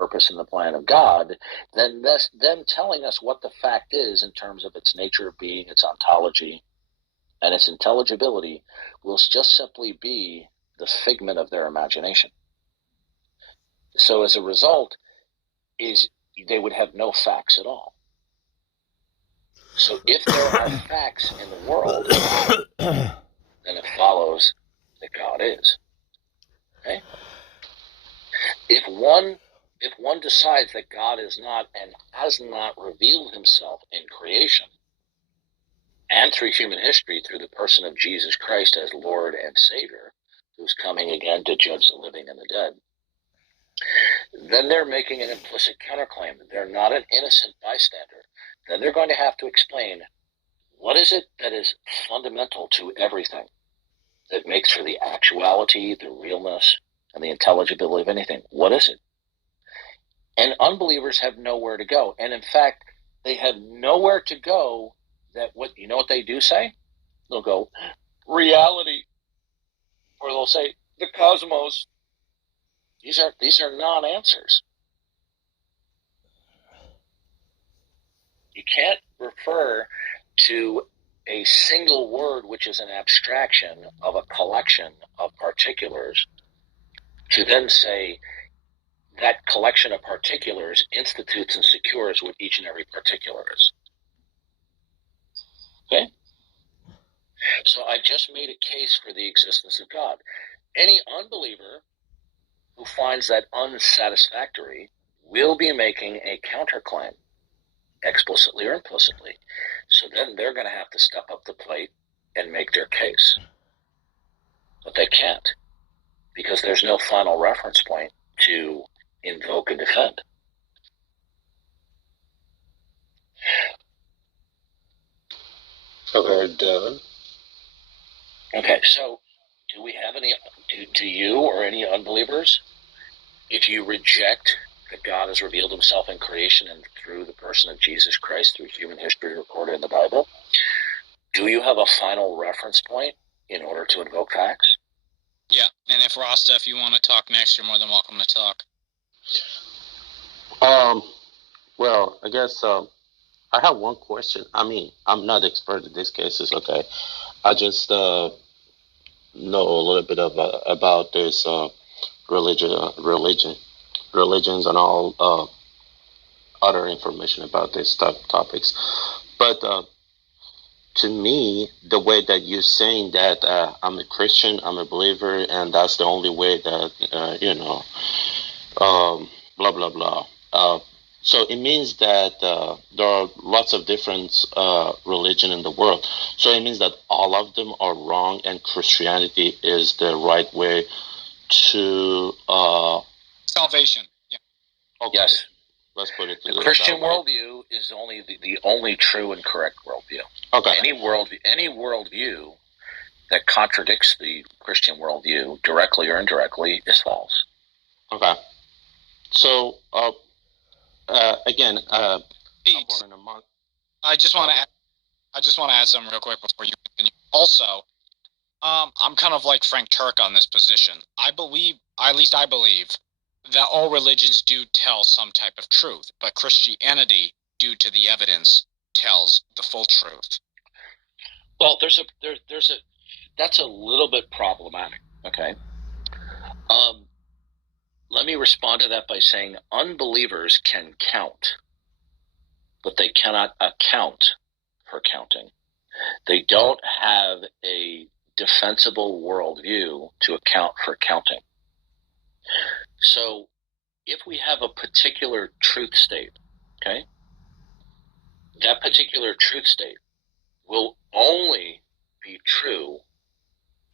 purpose and the plan of God, then them telling us what the fact is in terms of its nature of being, its ontology, and its intelligibility will just simply be the figment of their imagination. So as a result, they would have no facts at all. So if there are facts in the world, then it follows that God is. Okay? If one decides that God is not and has not revealed himself in creation and through human history through the person of Jesus Christ as Lord and Savior, who's coming again to judge the living and the dead, then they're making an implicit counterclaim. They're not an innocent bystander. Then they're going to have to explain, what is it that is fundamental to everything that makes for the actuality, the realness, and the intelligibility of anything? What is it? And unbelievers have nowhere to go. And in fact, they have nowhere to go what they do say? They'll go, reality. Or they'll say, the cosmos. These are non-answers. You can't refer to a single word, which is an abstraction of a collection of particulars, to then say that collection of particulars institutes and secures what each and every particular is. Okay? So I just made a case for the existence of God. Any unbeliever who finds that unsatisfactory will be making a counterclaim, explicitly or implicitly. So then they're going to have to step up the plate and make their case. But they can't, because there's no final reference point to invoke and defend. Okay, Devin. Okay, so do we have do you or any unbelievers, if you reject that God has revealed himself in creation and through the person of Jesus Christ through human history recorded in the Bible, do you have a final reference point in order to invoke facts? Yeah, and if Rasta, if you want to talk next, you're more than welcome to talk. Well, I guess I have one question. I mean, I'm not expert in these cases, okay? I just know a little bit about this religions and all other information about these topics. But to me, the way that you're saying that I'm a Christian, I'm a believer, and that's the only way that, blah, blah, blah. So it means that there are lots of different religion in the world. So it means that all of them are wrong and Christianity is the right way to... salvation. Yeah. Okay. Yes. Let's put it the Christian worldview is only the only true and correct worldview. Okay. Any worldview that contradicts the Christian worldview, directly or indirectly, is false. Okay. So, again, I just want to add something real quick before you continue. Also, I'm kind of like Frank Turk on this position. I believe that all religions do tell some type of truth, but Christianity, due to the evidence, tells the full truth. Well, that's a little bit problematic. Okay. Let me respond to that by saying unbelievers can count, but they cannot account for counting. They don't have a defensible worldview to account for counting. So if we have a particular truth state, okay, that particular truth state will only be true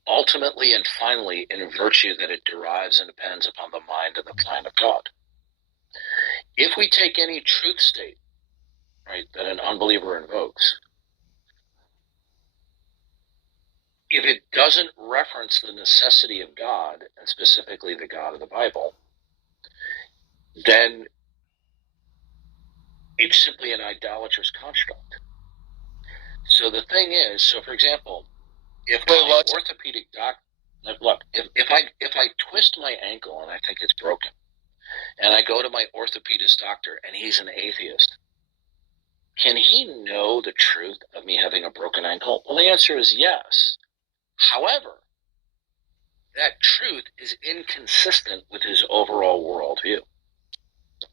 ultimately and finally in virtue that it derives and depends upon the mind and the plan of God. If we take any truth state, right, that an unbeliever invokes, if it doesn't reference the necessity of God, and specifically the God of the Bible, then it's simply an idolatrous construct. So the thing is, for example, if my orthopedic doctor, look, if I twist my ankle and I think it's broken, and I go to my orthopedist doctor and he's an atheist, can he know the truth of me having a broken ankle? Well, the answer is yes. However, that truth is inconsistent with his overall worldview.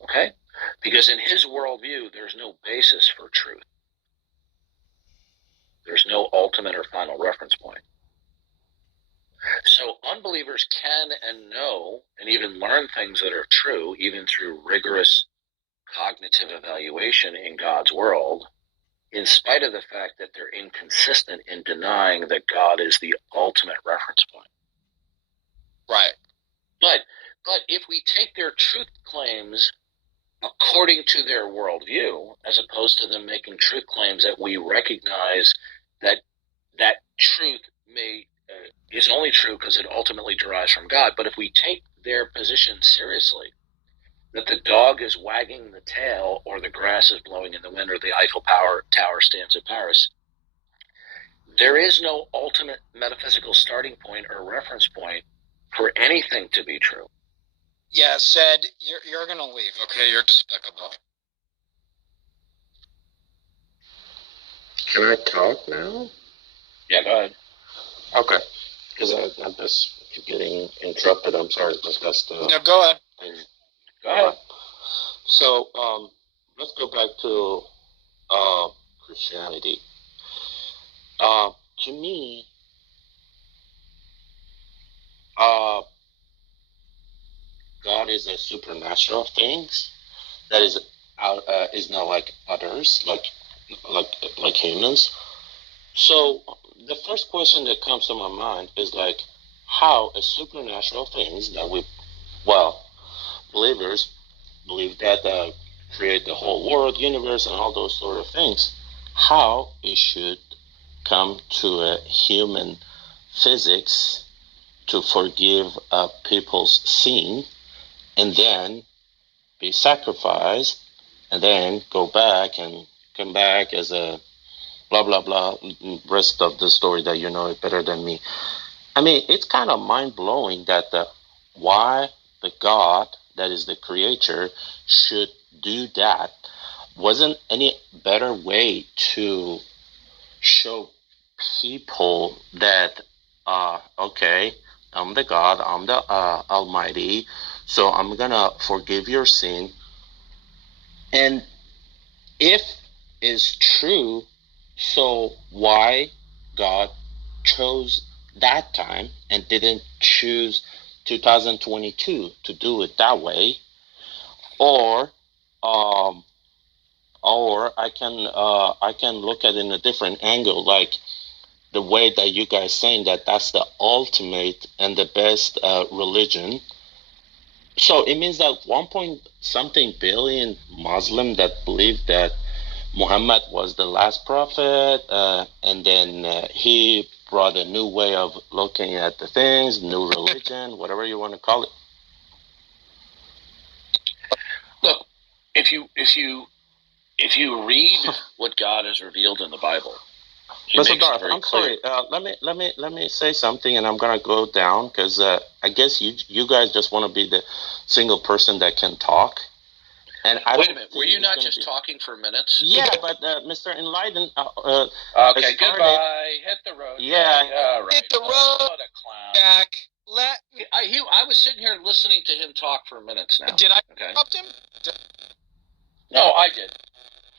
Okay? Because in his worldview, there's no basis for truth. There's no ultimate or final reference point. So unbelievers can and know and even learn things that are true, even through rigorous cognitive evaluation in God's world, in spite of the fact that they're inconsistent in denying that God is the ultimate reference point. Right. But if we take their truth claims according to their worldview, as opposed to them making truth claims that we recognize that truth is only true because it ultimately derives from God. But if we take their position seriously, that the dog is wagging the tail, or the grass is blowing in the wind, or the Eiffel Tower stands in Paris, there is no ultimate metaphysical starting point or reference point for anything to be true. Yeah, Sid, you're gonna leave, okay? You're despicable. Can I talk now? Yeah, go ahead. Okay. Because I'm just getting interrupted. I'm sorry, but that's the. No, go ahead. Thing. Go ahead. So let's go back to Christianity. To me, God is a supernatural thing that is not like others, like humans. So the first question that comes to my mind is like, how a supernatural things that believers believe that create the whole world, universe, and all those sort of things, how it should come to a human physics to forgive people's sin, and then be sacrificed, and then go back and come back as a blah blah blah, rest of the story that you know it better than me. I mean, it's kind of mind-blowing that why the God that is the creator should do that. Wasn't any better way to show people that okay, I'm the God, I'm the Almighty, so I'm gonna forgive your sin. And if it's true, so why God chose that time and didn't choose 2022 to do it that way? Or I can look at it in a different angle, like the way that you guys saying that that's the ultimate and the best religion. So it means that 1 point something billion Muslim that believe that Muhammad was the last prophet, and then he brought a new way of looking at the things, new religion, whatever you want to call it. Look, if you read what God has revealed in the Bible, Mr. Darth, I'm clear. Sorry. Let me say something, and I'm gonna go down because I guess you guys just want to be the single person that can talk. And wait a minute, were you not just talking for minutes? Yeah, but Mr. Enlighten. Okay, goodbye. Hit the road. Yeah. All right. Hit the road. What a clown. Jack, I was sitting here listening to him talk for minutes now. Did I interrupt him? No, I did.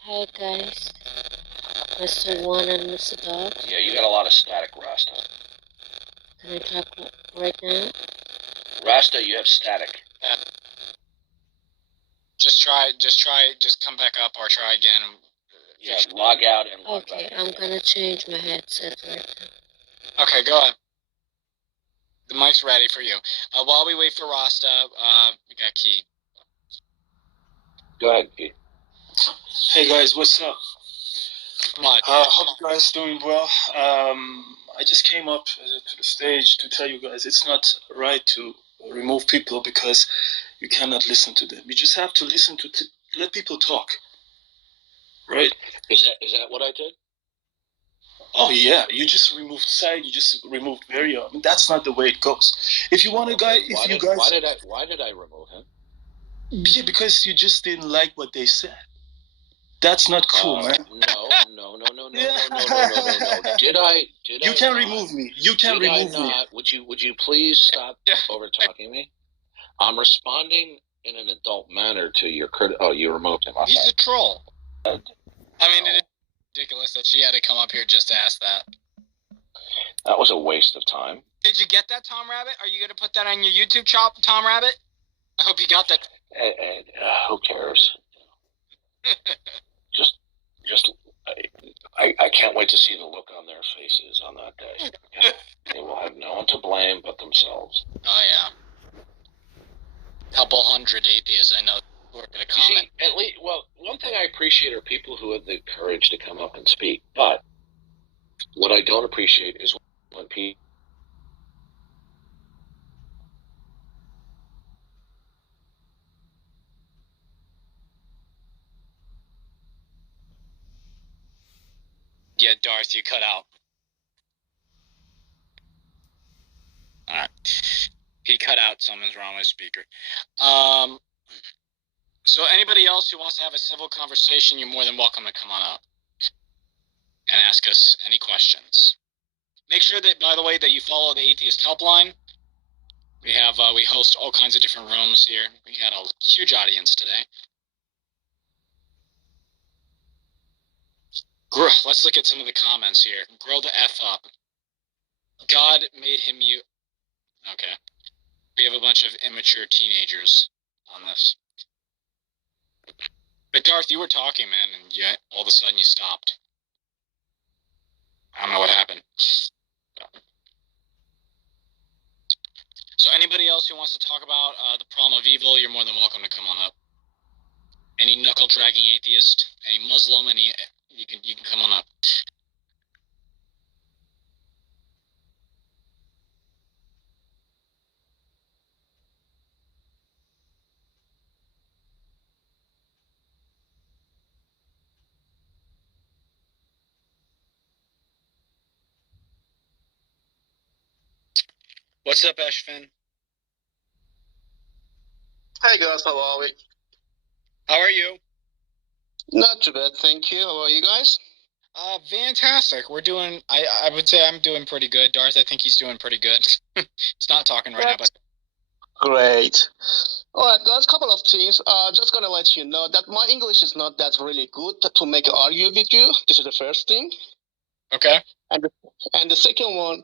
Hey guys, Mr. One and Mr. Dog. Yeah, you got a lot of static, Rasta. Can I talk right now? Rasta, you have static. Just come back up or try again. Yeah, log out and log back. Okay, I'm gonna change my headset right now. Okay, go ahead. The mic's ready for you. While we wait for Rasta, we got Key. Go ahead, Key. Hey guys, what's up? Hope you guys doing well. I just came up to the stage to tell you guys it's not right to remove people because you cannot listen to them. You just have to listen to let people talk, right? Is that what I did? Oh yeah, you just removed side. You just removed Vario. I mean, that's not the way it goes. If you want a guy, Why did I remove him? Yeah, because you just didn't like what they said. That's not cool, man. No. Yeah. Did I? You can remove me. You can Did I remove me. not? Would you please stop Yeah. over talking me? I'm responding in an adult manner to your crit. Oh, you removed him. He's a troll. I mean, Oh. it's ridiculous that she had to come up here just to ask that. That was a waste of time. Did you get that, Tom Rabbit? Are you going to put that on your YouTube channel, Tom Rabbit? I hope you got that. Who cares? just, I can't wait to see the look on their faces on that day. They will have no one to blame but themselves. Oh, yeah. Couple hundred atheists I know who are going to comment. See, at least, well, one thing I appreciate are people who have the courage to come up and speak. But what I don't appreciate is when people. Yeah, Darth, you cut out. All right. He cut out. Something's wrong with his speaker. So anybody else who wants to have a civil conversation, you're more than welcome to come on up and ask us any questions. Make sure that, by the way, that you follow the Atheist Helpline. We host all kinds of different rooms here. We had a huge audience today. Let's look at some of the comments here. Grow the F up. God made him you. Okay. We have a bunch of immature teenagers on this. But Darth, you were talking, man, and yet all of a sudden you stopped. I don't know what happened. So anybody else who wants to talk about the problem of evil, you're more than welcome to come on up. Any knuckle-dragging atheist, any Muslim, you can come on up. What's up, Ashvin? Hi guys, how are we? How are you? Not too bad, thank you. How are you guys? Fantastic. We're doing. I would say I'm doing pretty good. Darth, I think he's doing pretty good. He's not talking right now, but great. All right, guys. Couple of things. Just gonna let you know that my English is not that really good to make an argue with you. This is the first thing. Okay. And the second one,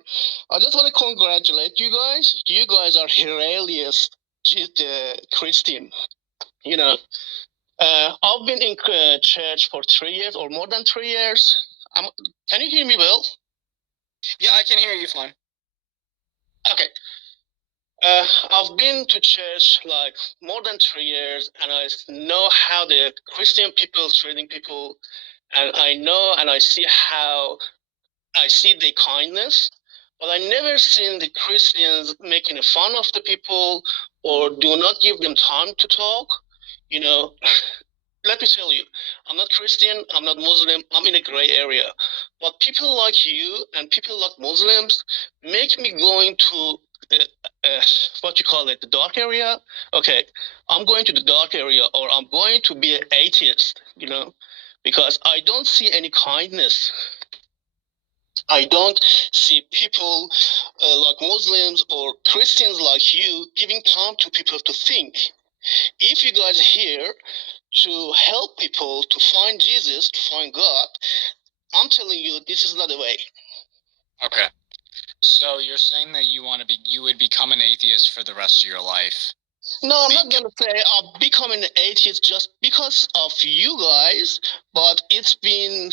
I just want to congratulate you guys. You guys are hilarious, Christian. You know, I've been in church for 3 years or more than 3 years. Can you hear me well? Yeah, I can hear you fine. Okay. I've been to church like more than 3 years, and I know how the Christian people treating people, and I know and I see how I see the kindness, but I never seen the Christians making fun of the people or do not give them time to talk. You know, let me tell you, I'm not Christian, I'm not Muslim, I'm in a gray area. But people like you and people like Muslims make me going to what you call it, the dark area. Okay, I'm going to the dark area, or I'm going to be an atheist, you know, because I don't see any kindness. I don't see people like Muslims or Christians like you giving time to people to think. If you guys are here to help people to find Jesus, to find God, I'm telling you, this is not the way. Okay. So you're saying that you would become an atheist for the rest of your life? No, I'm not gonna say I'm becoming an atheist just because of you guys, but it's been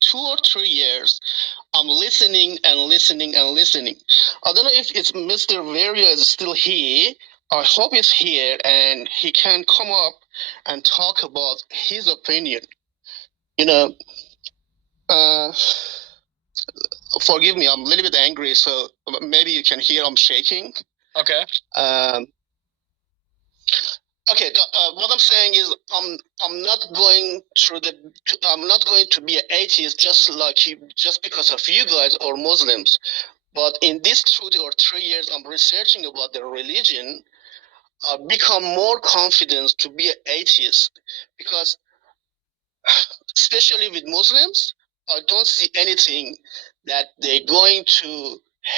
2 or 3 years. I'm listening and listening and listening. I don't know if it's Mr. Varia is still here. I hope he's here and he can come up and talk about his opinion. You know, forgive me, I'm a little bit angry, so maybe you can hear I'm shaking. Okay. Okay. What I'm saying is, I'm not going to be an atheist just like you, just because of you guys or Muslims. But in these 2 or 3 years, I'm researching about their religion. become more confident to be an atheist, because especially with Muslims, I don't see anything that they're going to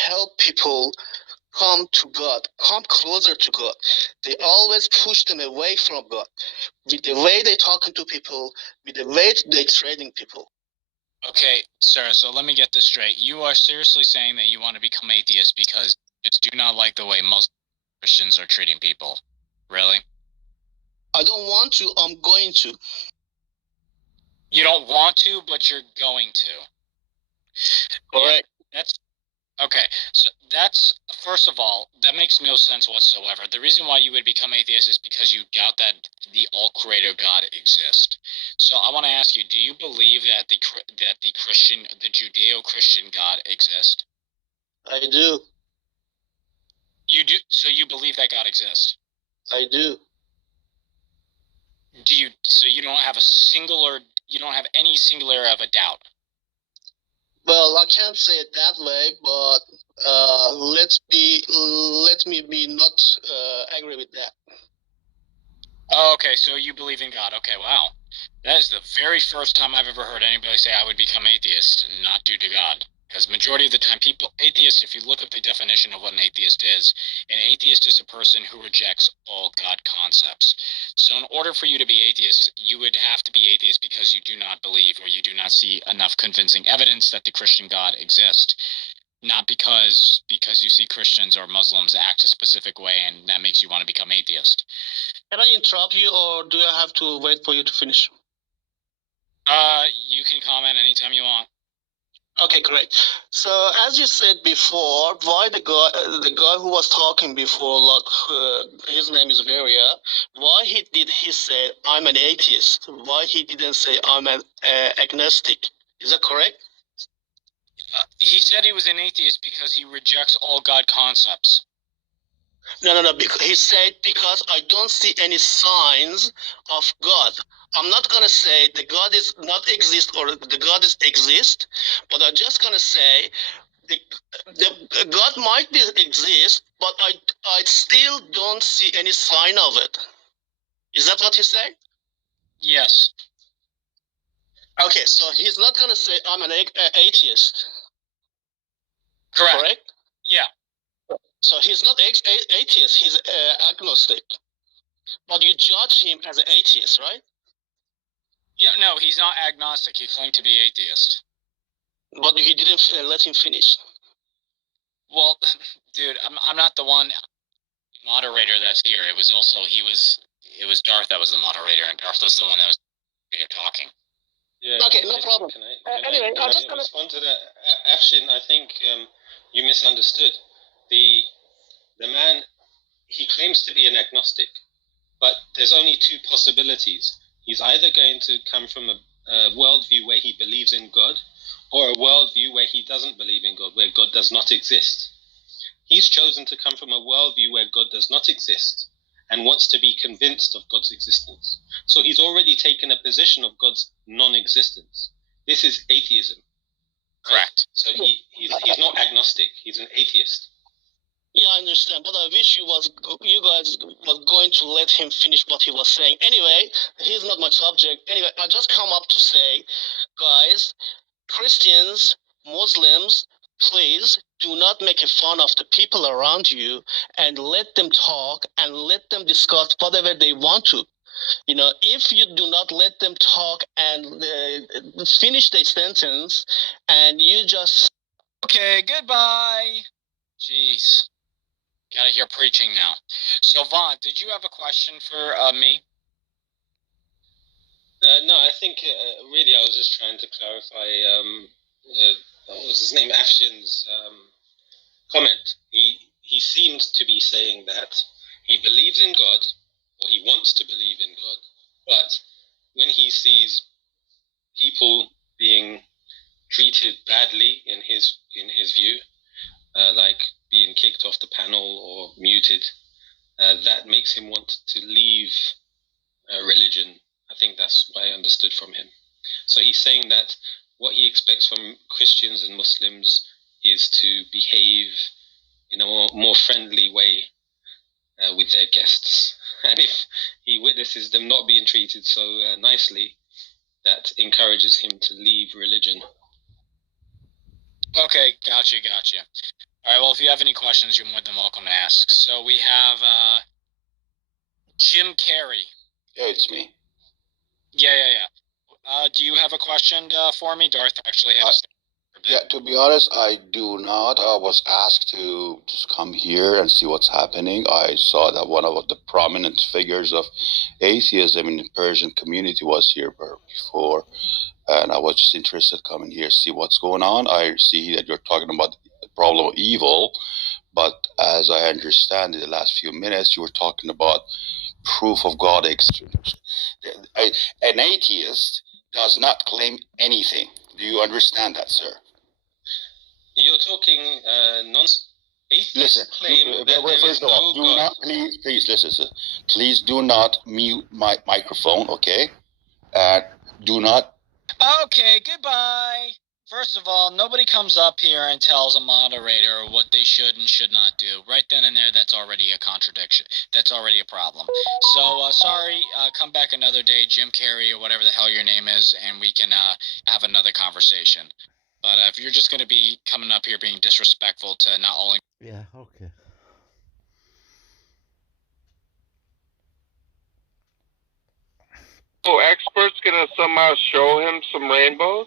help people come to God, come closer to God. They always push them away from God with the way they're talking to people, with the way they're trading people. Okay, sir, so let me get this straight. You are seriously saying that you want to become atheist because you just do not like the way Muslim Christians are treating people. Really? I don't want to, I'm going to. You don't want to, but you're going to. Correct. Yeah, that's okay. So that's, first of all, that makes no sense whatsoever. The reason why you would become atheist is because you doubt that the all-creator God exists. So I want to ask you: do you believe that the Judeo-Christian God exists? I do. You do. So you believe that God exists? I do. Do you? So you don't have you don't have any singular of a doubt. Well, I can't say it that way, but let me be not agree with that. Oh, okay, so you believe in God. Okay, wow. That is the very first time I've ever heard anybody say I would become atheist, not due to God. Because majority of the time, atheists, if you look up the definition of what an atheist is a person who rejects all God concepts. So in order for you to be atheist, you would have to be atheist because you do not believe or you do not see enough convincing evidence that the Christian God exists. Not because you see Christians or Muslims act a specific way and that makes you want to become atheist. Can I interrupt you, or do I have to wait for you to finish? You can comment anytime you want. Okay, great. So, as you said before, why the guy who was talking before, like his name is Varia, why did he say I'm an atheist? Why he didn't say I'm an agnostic? Is that correct? He said he was an atheist because he rejects all God concepts. No. Because he said, because I don't see any signs of God. I'm not gonna say the God is not exist or the God is exist, but I'm just gonna say the God might be exist, but I still don't see any sign of it. Is that what you say? Yes. Okay, so he's not gonna say I'm an atheist. Correct? Yeah. So he's not atheist. He's agnostic. But you judge him as an atheist, right? Yeah. No, he's not agnostic. He claimed to be atheist. But he didn't let him finish. Well, dude, I'm not the one moderator that's here. It was Darth that was the moderator, and Darth was the one that was here talking. Yeah. Okay, no problem. Can Anyway, I just respond to that? Afshin, I think you misunderstood. The man, he claims to be an agnostic, but there's only two possibilities. He's either going to come from a worldview where he believes in God, or a worldview where he doesn't believe in God, where God does not exist. He's chosen to come from a worldview where God does not exist and wants to be convinced of God's existence. So he's already taken a position of God's non-existence. This is atheism. Correct. So he's not agnostic. He's an atheist. Yeah, I understand, but I wish you guys was going to let him finish what he was saying. Anyway, he's not my subject. Anyway, I just come up to say, guys, Christians, Muslims, please do not make fun of the people around you and let them talk and let them discuss whatever they want to. You know, if you do not let them talk and finish their sentence, and you just Okay, goodbye. Jeez. Gotta hear preaching now. So, Vaughn, did you have a question for me? No, I think really I was just trying to clarify. What was his name? Afshin's comment. He seems to be saying that he believes in God, or he wants to believe in God, but when he sees people being treated badly in his view, like being kicked off the panel or muted, that makes him want to leave religion. I think that's what I understood from him. So he's saying that what he expects from Christians and Muslims is to behave in a more friendly way with their guests. And if he witnesses them not being treated so nicely, that encourages him to leave religion. Okay, gotcha. All right, well, if you have any questions, you're more than welcome to ask. So we have Jim Carrey. Yeah, it's me. Yeah. Do you have a question for me? Darth actually had a Yeah, to be honest, I do not. I was asked to just come here and see what's happening. I saw that one of the prominent figures of atheism in the Persian community was here before, and I was just interested coming here, see what's going on. I see that you're talking about the problem of evil, but as I understand in the last few minutes, you were talking about proof of God exists. An atheist does not claim anything. Do you understand that, sir? You're talking Listen, claim that first of all, do not, please listen, sir. Please do not mute my microphone, okay? Do not. Okay, goodbye. First of all, nobody comes up here and tells a moderator what they should and should not do. Right then and there, that's already a contradiction. That's already a problem. So, sorry, come back another day, Jim Carrey or whatever the hell your name is, and we can have another conversation. But if you're just going to be coming up here being disrespectful to not only... Yeah, okay. So experts gonna somehow show him some rainbows?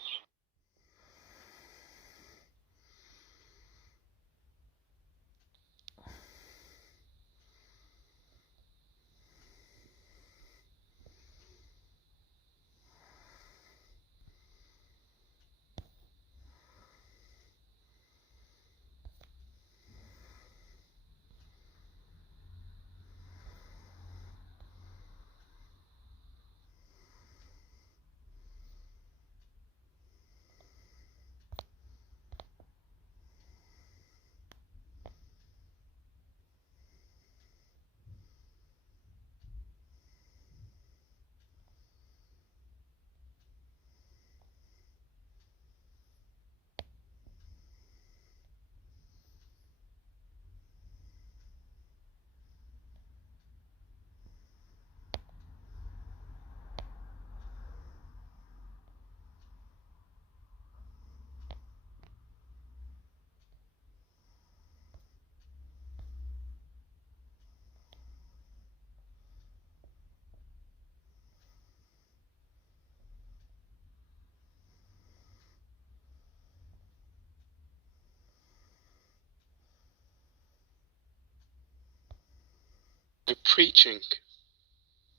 I'm preaching.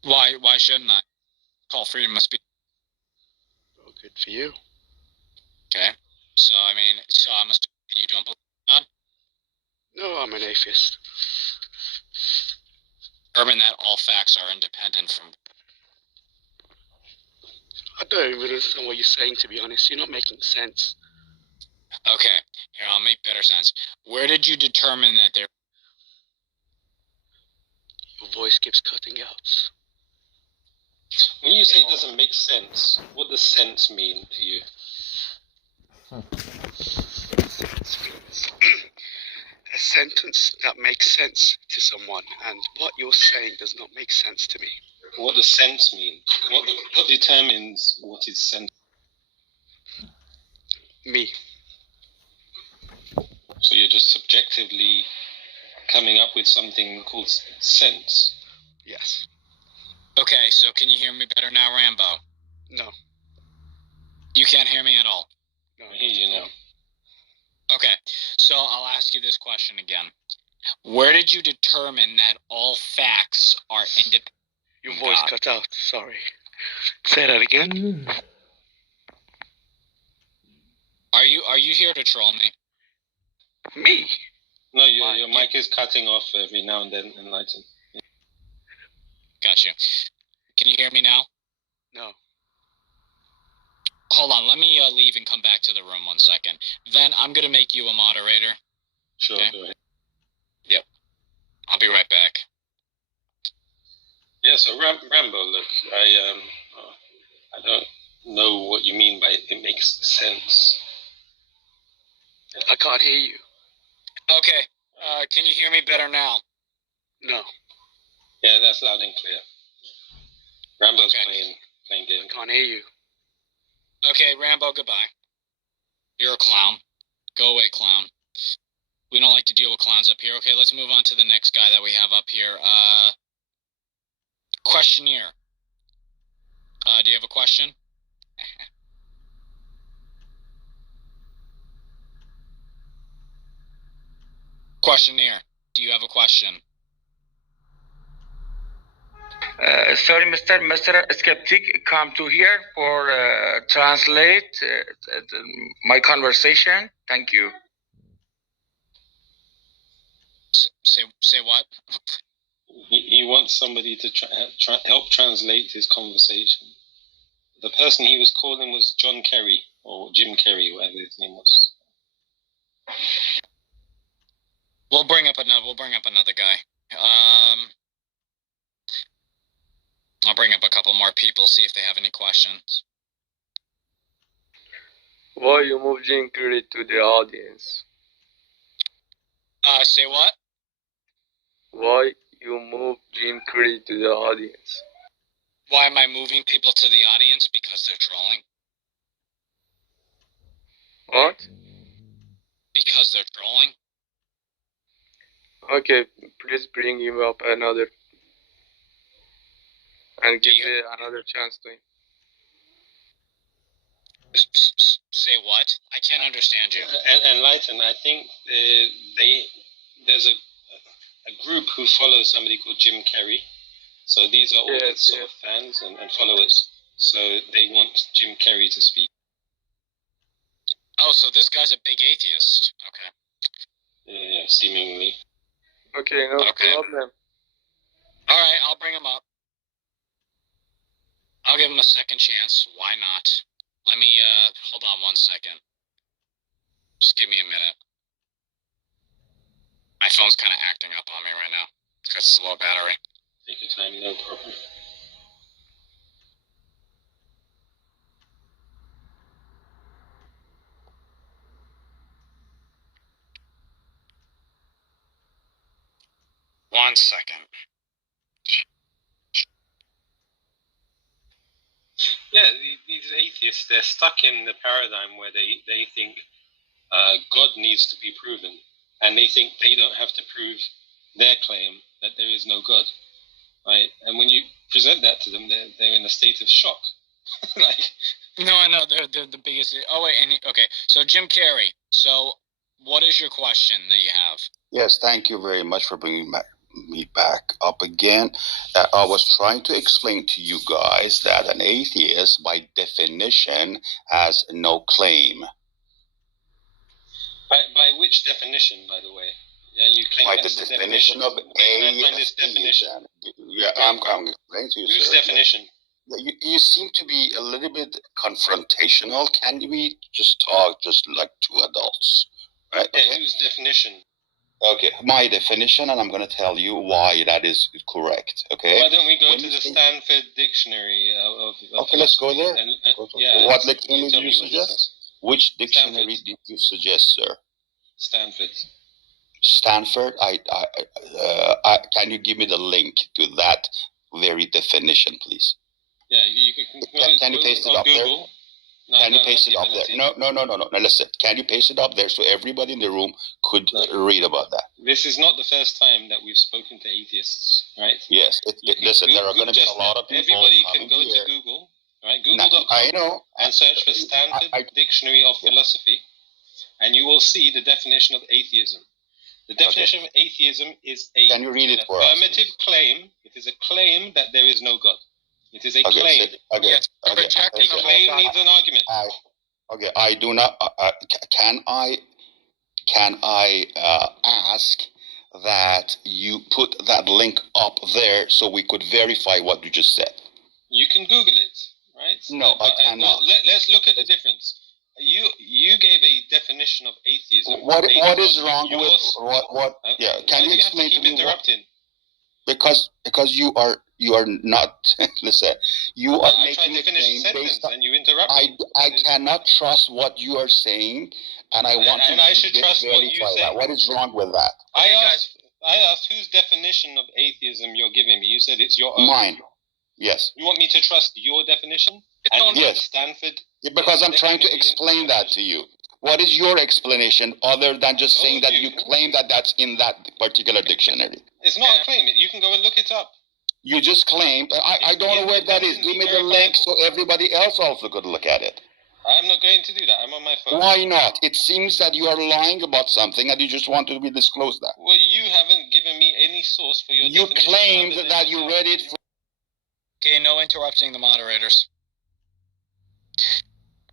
Why shouldn't I? Call freedom of speech. Oh, good for you. Okay. So, I mean, I'm assuming you don't believe in God? No, I'm an atheist. Determine that all facts are independent from... I don't even understand what you're saying, to be honest. You're not making sense. Okay, here, I'll make better sense. Where did you determine that there... Your voice keeps cutting out. When you say it doesn't make sense, what does sense mean to you? A sentence that makes sense to someone, and what you're saying does not make sense to me. What does sense mean? What determines what is sense? Me. So you're just subjectively coming up with something called sense? Yes. Okay, so can you hear me better now, Rambo? No. You can't hear me at all? No. I hear you now. Okay, so I'll ask you this question again. Where did you determine that all facts are independent? Your voice cut out, sorry. Say that again. Are you here to troll me? Me? No, your mic is cutting off every now and then, Enlighten. Yeah. Gotcha. Can you hear me now? No. Hold on, let me leave and come back to the room 1 second. Then I'm going to make you a moderator. Sure, okay? Go ahead. Yep. I'll be right back. Yeah, so Rambo, look, I don't know what you mean by it makes sense. I can't hear you. Okay, can you hear me better now? No. Yeah, that's loud and clear. Rambo's Okay. playing game. I can't hear you. Okay, Rambo, goodbye. You're a clown. Go away, clown. We don't like to deal with clowns up here. Okay, let's move on to the next guy that we have up here. Questionnaire. Do you have a question? Questionnaire. Do you have a question? Sorry, Mr. Skeptic, come to here for translate my conversation. Thank you. Say what? He wants somebody to help translate his conversation. The person he was calling was John Kerry, or Jim Kerry, whatever his name was. We'll bring up another guy. I'll bring up a couple more people, see if they have any questions. Why you move Jim Carrey to the audience? Say what? Why you move Jim Carrey to the audience? Why am I moving people to the audience? Because they're trolling. What? Because they're trolling. Okay, please bring him up another and give another chance to him. Say what? I can't understand you. Enlighten. I think there's a group who follows somebody called Jim Kerry. So these are all his sort of fans and followers. So they want Jim Kerry to speak. Oh, so this guy's a big atheist. Okay. Yeah, seemingly. Okay, no problem. All right, I'll bring him up. I'll give him a second chance. Why not? Let me, hold on 1 second. Just give me a minute. My phone's kind of acting up on me right now because it's low battery. Take your time, no problem. One second. Yeah, these atheists, they're stuck in the paradigm where they think God needs to be proven. And they think they don't have to prove their claim that there is no God. Right? And when you present that to them, they're in a state of shock. No, I know, they're the biggest. Oh, wait, okay. So, Jim Carrey, so what is your question that you have? Yes, thank you very much for bringing me back up again. I was trying to explain to you guys that an atheist, by definition, has no claim. By which definition, by the way? Yeah, you claim by the definition of atheism. Yeah, I'm explaining to you, Whose sir. definition? You seem to be a little bit confrontational. Can we just talk just like two adults? Right? Yeah, Okay. whose definition? Okay, my definition, and I'm going to tell you why that is correct. Okay. Why don't we go to the Stanford Dictionary of okay, let's go there. Yeah, what dictionary did you suggest? Which dictionary did you suggest, sir? Stanford. Stanford. Can you give me the link to that very definition, please? Yeah, you can you paste it up Google. there? No, can you paste it up there? No. Listen, can you paste it up there so everybody in the room could read about that? This is not the first time that we've spoken to atheists, right? Yes. Listen, there are going to be a lot of people. Everybody can go to Google, right? Google.com. I know. And search for Stanford Dictionary of Philosophy, and you will see the definition of atheism. The definition of atheism is a can you read it for affirmative claim. It is a claim that there is no God. It is a claim. A claim needs an argument. I do not. Can I ask that you put that link up there so we could verify what you just said? You can Google it, right? No, I cannot. Well, let's look at the difference. You gave a definition of atheism. What is wrong with what? Yeah, can you explain to me interrupting? Because you are not listen. You are making a claim based on. And you interrupt. I cannot trust what you are saying, and I want to I should trust verify what you say. What is wrong with that? I asked. I asked whose definition of atheism you're giving me. You said it's your own. Mine. Yes. You want me to trust your definition? And Yes. Stanford. Yeah, because I'm trying to explain that to you. What is your explanation other than just saying that you claim that that's in that particular dictionary? It's not a claim. You can go and look it up. You just claimed. I don't know where that is. Give me the link so everybody else also could look at it. I'm not going to do that. I'm on my phone. Why not? It seems that you are lying about something and you just want to be disclosed that. Well, you haven't given me any source for your You definition claimed other than that you read it. Okay, no interrupting the moderators.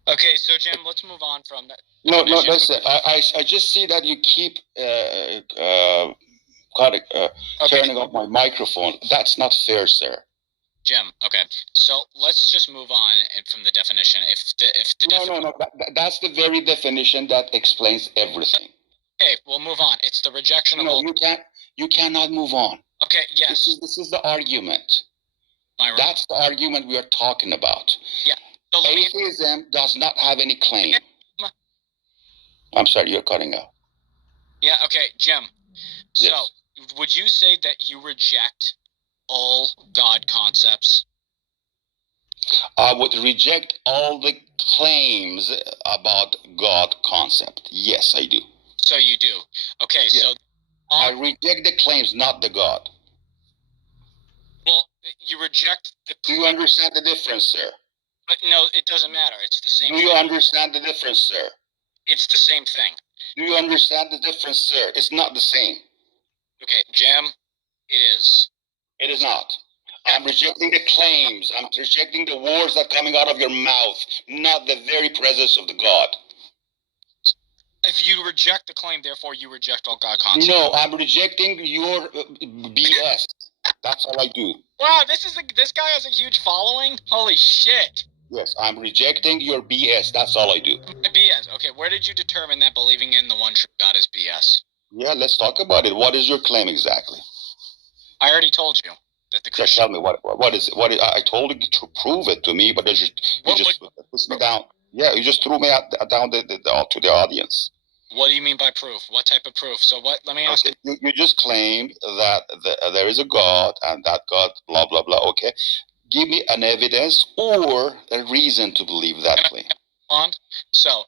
Okay, so Jim, let's move on from that. No, listen. I just see that you keep turning off my microphone. That's not fair, sir. Jim, okay. So let's just move on from the definition. No. That's the very definition that explains everything. Okay, we'll move on. It's the rejection of all. You cannot move on. Okay, yes. This is the argument. That's the argument we are talking about. Yeah. So atheism does not have any claim. I'm sorry, you're cutting out. Yeah, okay, Jim. So, Yes. would you say that you reject all God concepts? I would reject all the claims about God concept. Yes, I do. So you do. Okay, Yeah. so... I reject the claims, not the God. Well, you reject the... Do you understand the difference, sir? But no, it doesn't matter. It's the same Do you understand the difference, sir? It's the same thing. Do you understand the difference, sir? It's not the same. Okay, Jim, it is. It is not. I'm rejecting the claims. I'm rejecting the words that are coming out of your mouth, not the very presence of the God. If you reject the claim, therefore you reject all God concepts. No, I'm rejecting your BS. That's all I do. Wow, this guy has a huge following? Holy shit. Yes, I'm rejecting your BS. That's all I do. BS. Okay, where did you determine that believing in the one true God is BS? Yeah, let's talk about it. What is your claim exactly? I already told you that the Christian... Tell me, what is it? I told you to prove it to me, but you just pushed me down. Yeah, you just threw me down to the audience. What do you mean by proof? What type of proof? So what? Let me ask you. You just claimed that there is a God and that God, blah, blah, blah. Okay. Give me an evidence or a reason to believe that claim. So.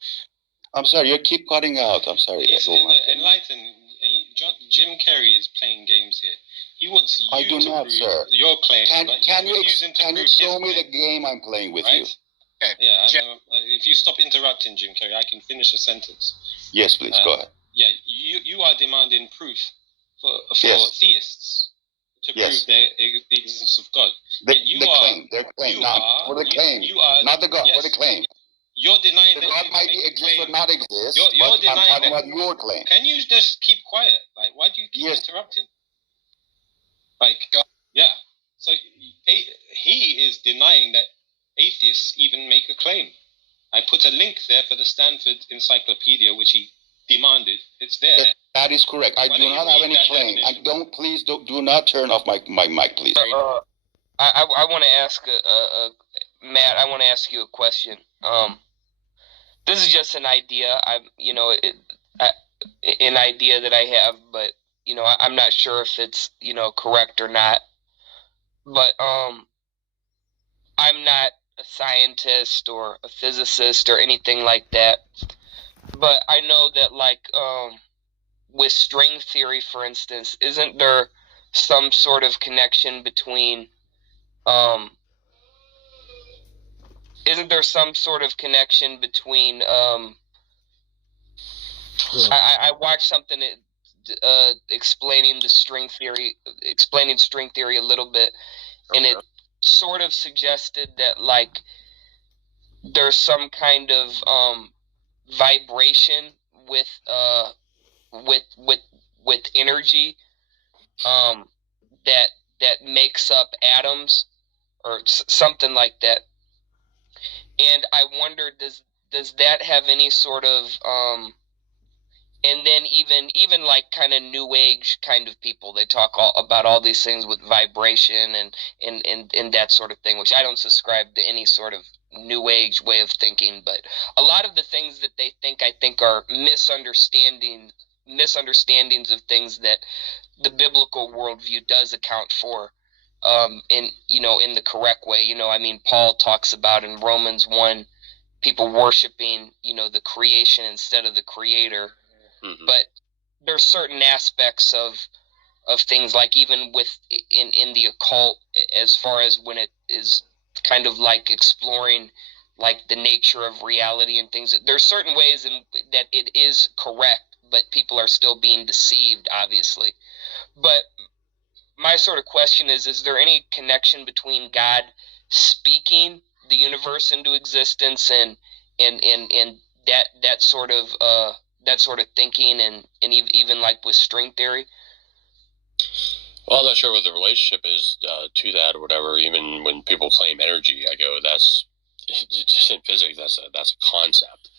I'm sorry, you keep cutting out. I'm sorry. Yes, enlighten. Jim Carrey is playing games here. He wants you to prove your claim. Can you show me the game I'm playing with you? Okay. Yeah, if you stop interrupting, Jim Carrey, I can finish a sentence. Yes, please, go ahead. Yeah, you are demanding proof for theists to prove the existence of God. Their claim, not the claim, not the God, for the claim. You're denying that God might exist or not exist. You're denying I'm talking about your claim. Can you just keep quiet? Like, why do you keep interrupting? Like, yeah. So he is denying that atheists even make a claim. I put a link there for the Stanford Encyclopedia, which he demanded. It's there. That is correct. I do not have any claim. And do not turn off my mic, please. I want to ask Matt. I want to ask you a question. This is just an idea. An idea that I have, but I'm not sure if it's correct or not. But I'm not a scientist or a physicist or anything like that. But I know that, like, with string theory, for instance, isn't there some sort of connection between I watched something explaining string theory a little bit, and it sort of suggested that, like, there's some kind of vibration with energy that makes up atoms or something like that. And I wonder, does that have any sort of and then even like kind of new age kind of people, they talk about all these things with vibration and that sort of thing, which I don't subscribe to any sort of new age way of thinking, but a lot of the things that they think, I think, are misunderstandings of things that the biblical worldview does account for, in the correct way. I mean, Paul talks about in Romans 1, people worshiping, the creation instead of the creator. Mm-hmm. But there's certain aspects of things, like even in the occult, as far as when it is kind of like exploring like the nature of reality and things. There's certain ways in that it is correct, but people are still being deceived, obviously. But my sort of question is there any connection between God speaking the universe into existence and that sort of thinking and even like with string theory? Well, I'm not sure what the relationship is to that or whatever. Even when people claim energy, I go, that's just in physics. That's a concept,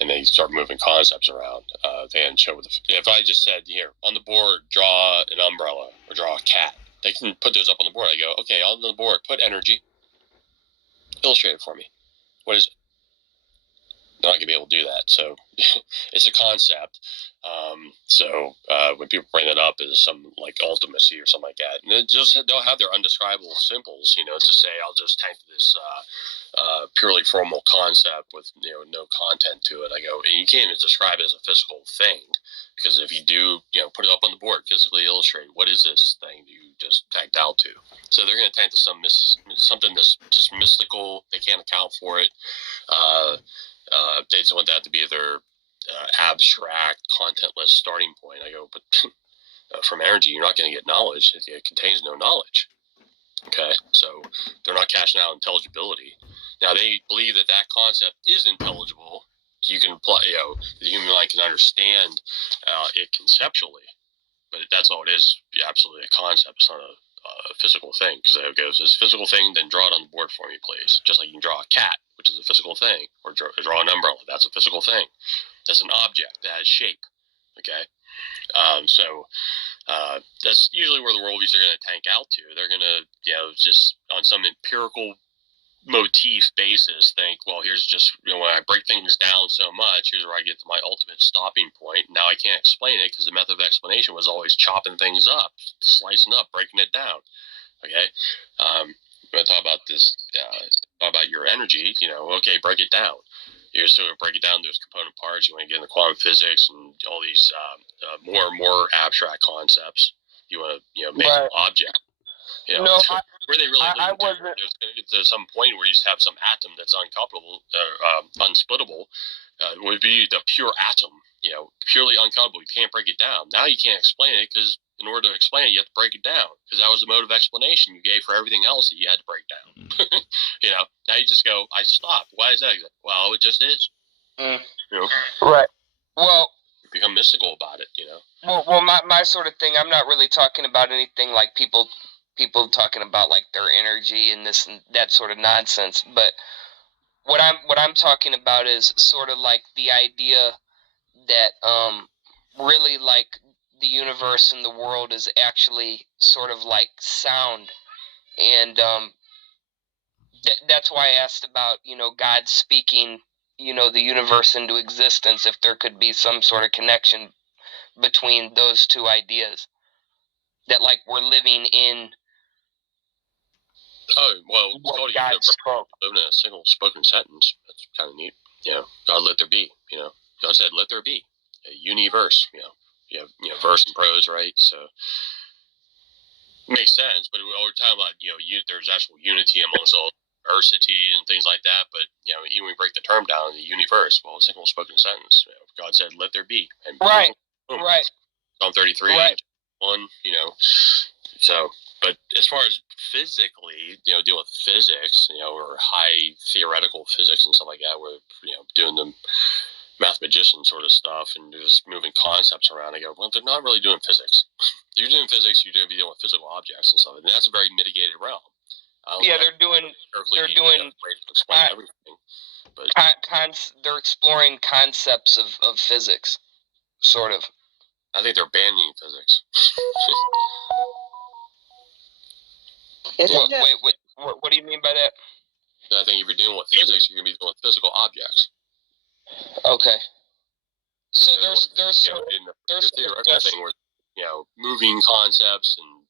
and they start moving concepts around. They didn't show if I just said here on the board, draw an umbrella or draw a cat, they can put those up on the board. I go, okay, on the board, put energy, illustrate it for me. What is it? They're not gonna be able to do that. So it's a concept. When people bring it up as some like ultimacy or something like that, and they'll have their undescribable symbols, to say I'll just tank this purely formal concept with no content to it. I go, and you can't even describe it as a physical thing, because if you do, put it up on the board, physically illustrate what is this thing you just tanked out to. So they're going to tank to something that's just mystical. They can't account for it. They just want that to be their abstract, contentless starting point. I go, but from energy, you're not going to get knowledge. It contains no knowledge. Okay, so they're not cashing out intelligibility. Now they believe that concept is intelligible. You can apply, the human mind can understand it conceptually, but that's all it is. Absolutely, a concept. It's not a physical thing. Because it goes, this physical thing, then draw it on the board for me, please. Just like you can draw a cat, which is a physical thing, or draw an umbrella. That's a physical thing. That's an object that has shape. Okay, that's usually where the worldviews are going to tank out to. They're going to, just on some empirical motif basis think, well, here's just, when I break things down so much, here's where I get to my ultimate stopping point. Now I can't explain it because the method of explanation was always chopping things up, slicing up, breaking it down. Okay. When I talk about this, talk about your energy, okay, break it down. You're sort of break it down to its component parts. You want to get into quantum physics and all these more and more abstract concepts. You want to, make an object. Where they really lead to some point where you just have some atom that's uncouplable, unsplittable, would be the pure atom. Purely uncouplable. You can't break it down. Now you can't explain it because in order to explain it, you have to break it down, because that was the mode of explanation you gave for everything else that you had to break down. Now you just go, I stopped. Why is that? Well, it just is. Right. Well, you become mystical about it. Well, my sort of thing. I'm not really talking about anything like people talking about like their energy and this and that sort of nonsense. But what I'm talking about is sort of like the idea that really like the universe and the world is actually sort of like sound, and that's why I asked about God speaking the universe into existence, if there could be some sort of connection between those two ideas, that like we're living in. Oh, well, what God spoke. Living in a single spoken sentence. That's kind of neat. God let there be. God said, let there be. A universe. You have verse and prose, right? So it makes sense. But we're talking about, there's actual unity amongst all diversity and things like that. But, even when we break the term down, the universe, well, a single spoken sentence. God said, let there be. And right. Boom. Right. Psalm 33, right. 1, So, but as far as physically, dealing with physics, or high theoretical physics and stuff like that, where, doing the mathematician sort of stuff and just moving concepts around, I go, well, they're not really doing physics. If you're doing physics, you're going to be dealing with physical objects and stuff, and that's a very mitigated realm. Yeah, they're doing way to explain everything, but they're exploring concepts of physics, sort of. I think they're banning physics. What do you mean by that? I think if you're dealing with physics, you're going to be dealing with physical objects. Okay. So there's theoretical thing where moving concepts, and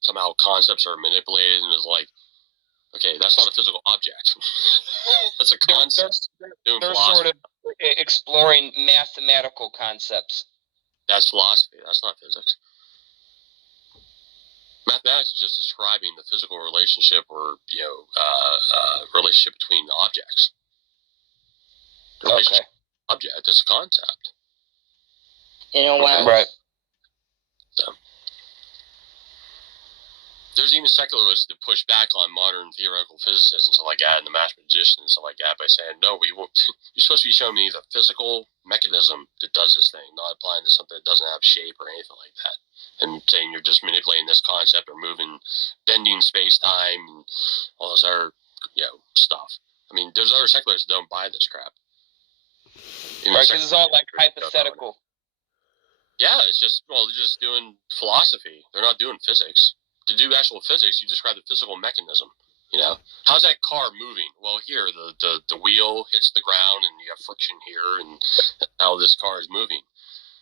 somehow concepts are manipulated, and it's like, okay, that's not a physical object. That's a concept. They're sort of exploring mathematical concepts. That's philosophy. That's not physics. Mathematics is just describing the physical relationship or relationship between the objects. The Okay. Object is a concept. You know what? Right. So there's even secularists that push back on modern theoretical physicists and stuff like that, and the mathematicians and stuff like that, by saying, no, we won't. You're supposed to be showing me the physical mechanism that does this thing, not applying to something that doesn't have shape or anything like that. And saying you're just manipulating this concept or bending space-time and all this other, stuff. I mean, there's other secularists that don't buy this crap. Right, because it's all like hypothetical. Yeah, it's just, they're just doing philosophy. They're not doing physics. To do actual physics, you describe the physical mechanism. How's that car moving? Well, here the wheel hits the ground, and you have friction here, and how this car is moving.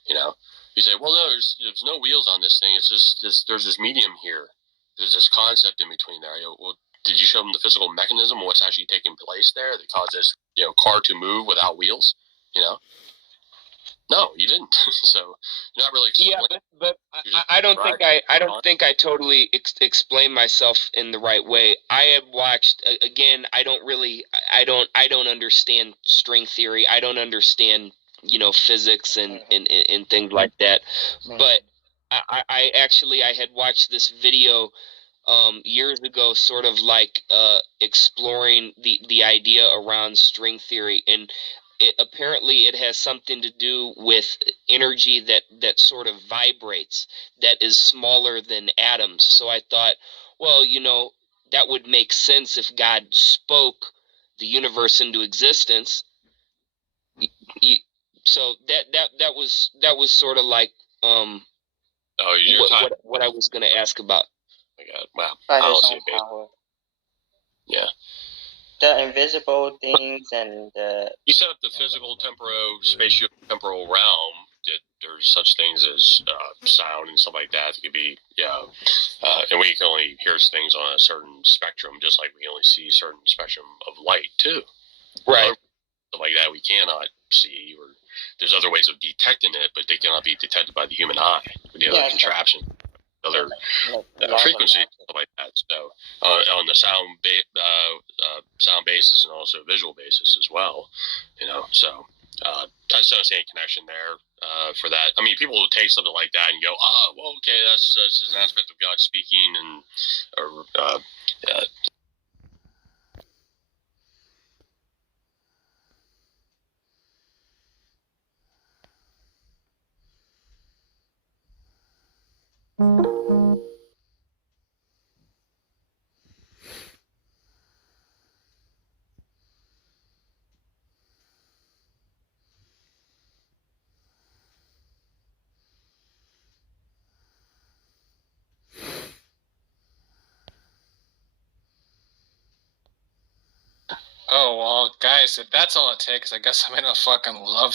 You say, well, no, there's no wheels on this thing. It's just there's this medium here. There's this concept in between there. Well, did you show them the physical mechanism of what's actually taking place there that causes car to move without wheels? No, you didn't. So you're not really. Yeah, but I don't think I totally explained myself in the right way. I have watched again. I don't understand string theory. I don't understand physics and things like that. But I had watched this video years ago, sort of like exploring the idea around string theory, and apparently it has something to do with energy that sort of vibrates, that is smaller than atoms. So I thought, well, that would make sense if God spoke the universe into existence. So that was sort of like what I was going to ask about. Oh my God. Wow. By his own power. Yeah. The invisible things and the... We set up the physical spatio-temporal realm. That there's such things as sound and stuff like that. It could be, and we can only hear things on a certain spectrum, just like we can only see a certain spectrum of light too. Right. Stuff like that we cannot see, or there's other ways of detecting it, but they cannot be detected by the human eye with the other contraption. Other frequencies, stuff like that. So on the sound basis and also visual basis as well, So I just don't see any connection there for that. I mean, people will take something like that and go, "Oh, well, okay, that's an aspect of God speaking," Oh, well, guys, if that's all it takes, I guess I'm in a fucking lover.